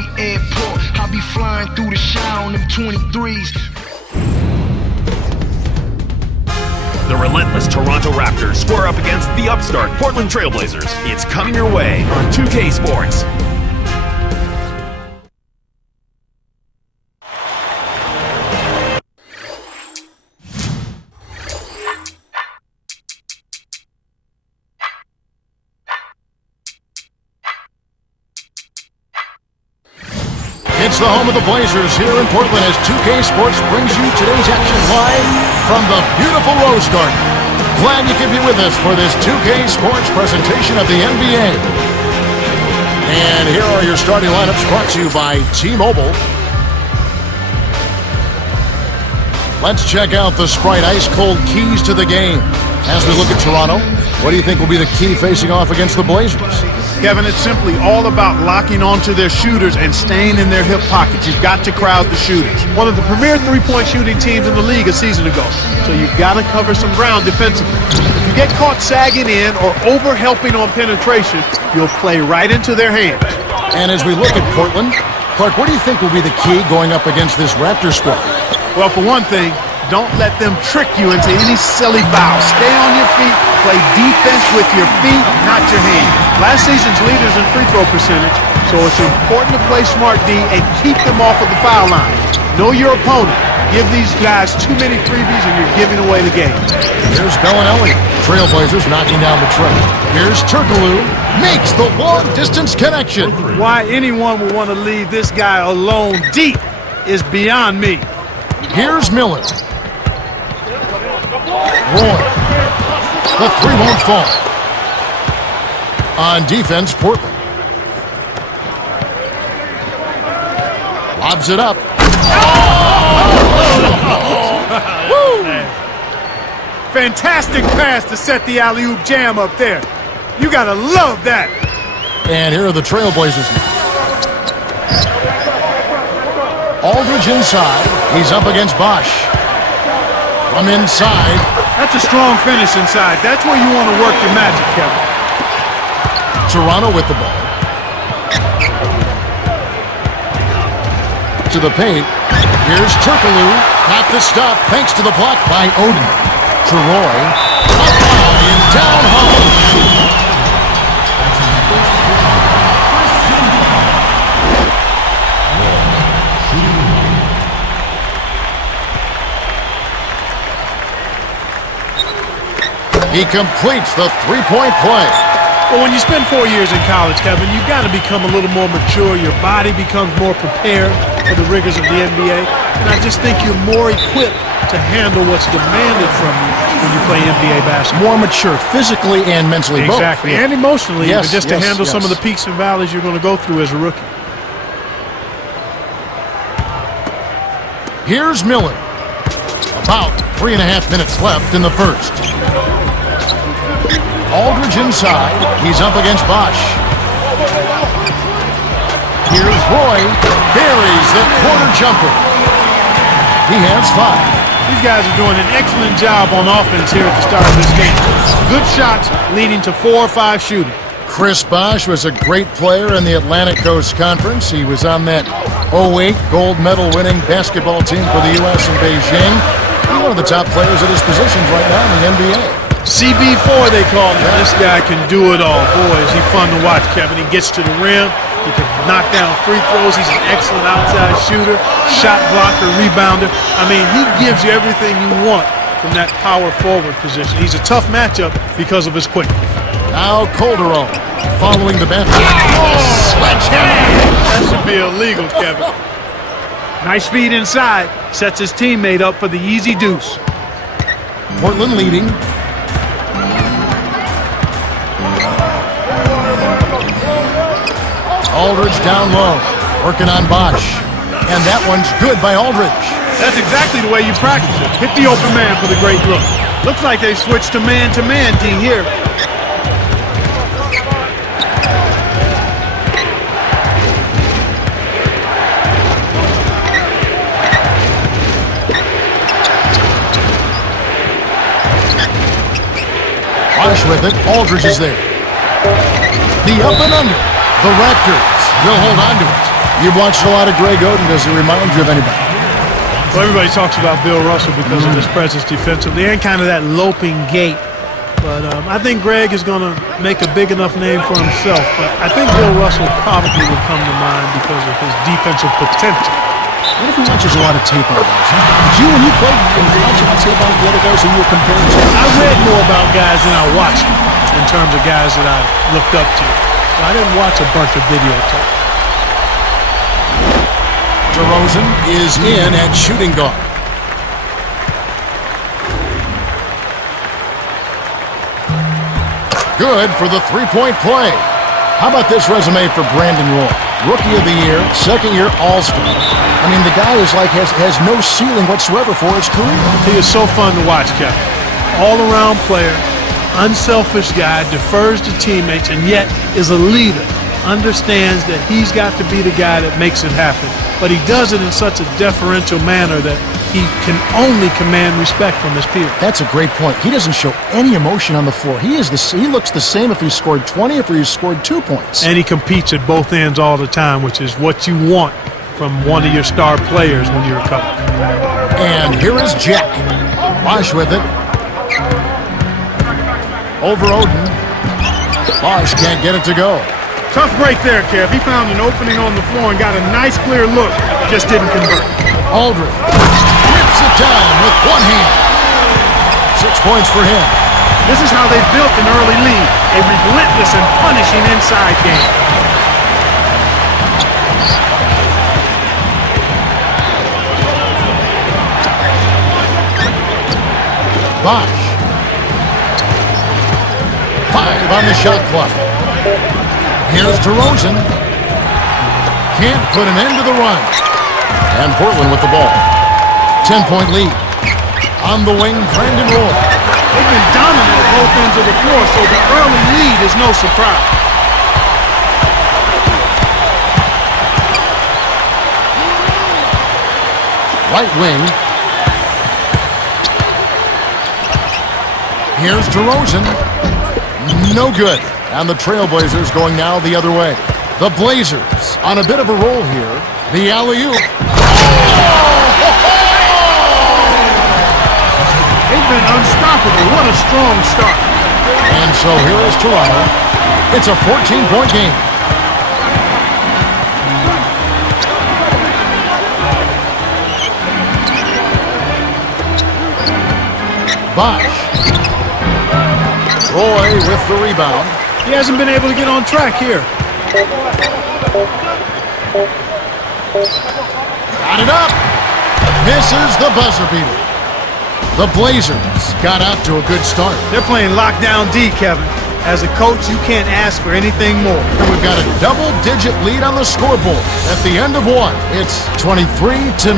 Miami Airport. I be flying through the shine on them 23s. The relentless Toronto Raptors square up against the upstart Portland Trailblazers. It's coming your way on 2K Sports. It's the home of the Blazers here in Portland as 2K Sports brings you today's action live from the beautiful Rose Garden. Glad you could be with us for this 2K Sports presentation of the NBA. And here are your starting lineups brought to you by T-Mobile. Let's check out the Sprite ice-cold keys to the game. As we look at Toronto, what do you think will be the key facing off against the Blazers? Kevin, it's simply all about locking onto their shooters and staying in their hip pockets. You've got to crowd the shooters. One of the premier three-point shooting teams in the league a season ago. So you've got to cover some ground defensively. If you get caught sagging in or over-helping on penetration, you'll play right into their hands. And as we look at Portland, Clark, what do you think will be the key going up against this Raptors squad? Well, for one thing, don't let them trick you into any silly fouls. Stay on your feet, play defense with your feet, not your hands. Last season's leaders in free throw percentage, so it's important to play smart D and keep them off of the foul line. Know your opponent. Give these guys too many freebies and you're giving away the game. Here's Bellinelli. Trailblazers knocking down the tray. Here's Turkoglu. Makes the long-distance connection. Why anyone would want to leave this guy alone deep is beyond me. Here's Miller. Roy. The three won't fall. On defense, Portland. Lobs it up. Woo! Fantastic pass to set the alley-oop jam up there. You gotta love that. And here are the Trailblazers. Aldridge inside. He's up against Bosch. From inside. That's a strong finish inside. That's where you want to work your magic, Kevin. Toronto with the ball. To the paint. Here's Turkoglu. Got the stop thanks to the block by Odin. Troy. Up high and down home. He completes the three-point play. Well, when you spend 4 years in college, Kevin, you've got to become a little more mature. Your body becomes more prepared for the rigors of the NBA. And I just think you're more equipped to handle what's demanded from you when you play NBA basketball. More mature physically and mentally both. Exactly, and emotionally, yes, even just to handle some of the peaks and valleys you're going to go through as a rookie. Here's Miller. About 3.5 minutes left in the first. Aldridge inside. He's up against Bosch. Here's Roy. Buries the corner jumper. He has 5. These guys are doing an excellent job on offense here at the start of this game. Good shots leading to 4 or 5 shooting. Chris Bosch was a great player in the Atlantic Coast Conference. He was on that 08 gold medal winning basketball team for the U.S. in Beijing. He's one of the top players at his positions right now in the NBA. CB4 they call him. This guy can do it all. Boy, is he fun to watch, Kevin. He gets to the rim. He can knock down free throws. He's an excellent outside shooter, shot blocker, rebounder. I mean, he gives you everything you want from that power forward position. He's a tough matchup because of his quickness. Now Calderon following the bench. Sledgehammer! That should be illegal, Kevin. Nice feed inside. Sets his teammate up for the easy deuce. Portland leading. Aldridge down low, working on Bosch. And that one's good by Aldridge. That's exactly the way you practice it. Hit the open man for the great look. Looks like they switched to man D here. Bosch with it. Aldridge is there. The up and under. The Raptors will hold on to it. You've watched a lot of Greg Oden. Does he remind you of anybody? Well, everybody talks about Bill Russell because of his presence defensively and kind of that loping gait. But I think Greg is going to make a big enough name for himself. But I think Bill Russell probably would come to mind because of his defensive potential. What if he watches a lot of tape on guys? Did you, when you played, watch a lot of tape on the other guys who you were comparing to? I read more about guys than I watched in terms of guys that I looked up to. So I didn't watch a bunch of videotape. DeRozan is in at shooting guard. Good for the three-point play. How about this resume for Brandon Roy? Rookie of the year, second-year All-Star. I mean, the guy is like has no ceiling whatsoever for his career. He is so fun to watch, Kevin. All-around player, unselfish guy, defers to teammates, and yet is a leader. Understands that he's got to be the guy that makes it happen. But he does it in such a deferential manner that he can only command respect from his peers. That's a great point. He doesn't show any emotion on the floor. He looks the same if he scored 20 or if he scored 2 points. And he competes at both ends all the time, which is what you want from one of your star players when you're a coach. And here is Jack. Bosch with it. Over Oden. Bosch can't get it to go. Tough break there, Kev. He found an opening on the floor and got a nice clear look. Just didn't convert. Aldridge rips it down with one hand. 6 points for him. This is how they built an early lead. A relentless and punishing inside game. Bosch. 5 on the shot clock. Here's DeRozan. Can't put an end to the run. And Portland with the ball. 10-point lead. On the wing, Brandon Roy. They've been dominant at both ends of the floor, so the early lead is no surprise. Right wing. Here's DeRozan. No good. And the Trailblazers going now the other way. The Blazers on a bit of a roll here. The alley-oop. They've been unstoppable. What a strong start. And so here is Toronto. It's a 14-point game. Bosch. Roy with the rebound. He hasn't been able to get on track here. Got it up. Misses the buzzer beater. The Blazers got out to a good start. They're playing lockdown D, Kevin. As a coach, you can't ask for anything more. And we've got a double-digit lead on the scoreboard. At the end of one, it's 23-9.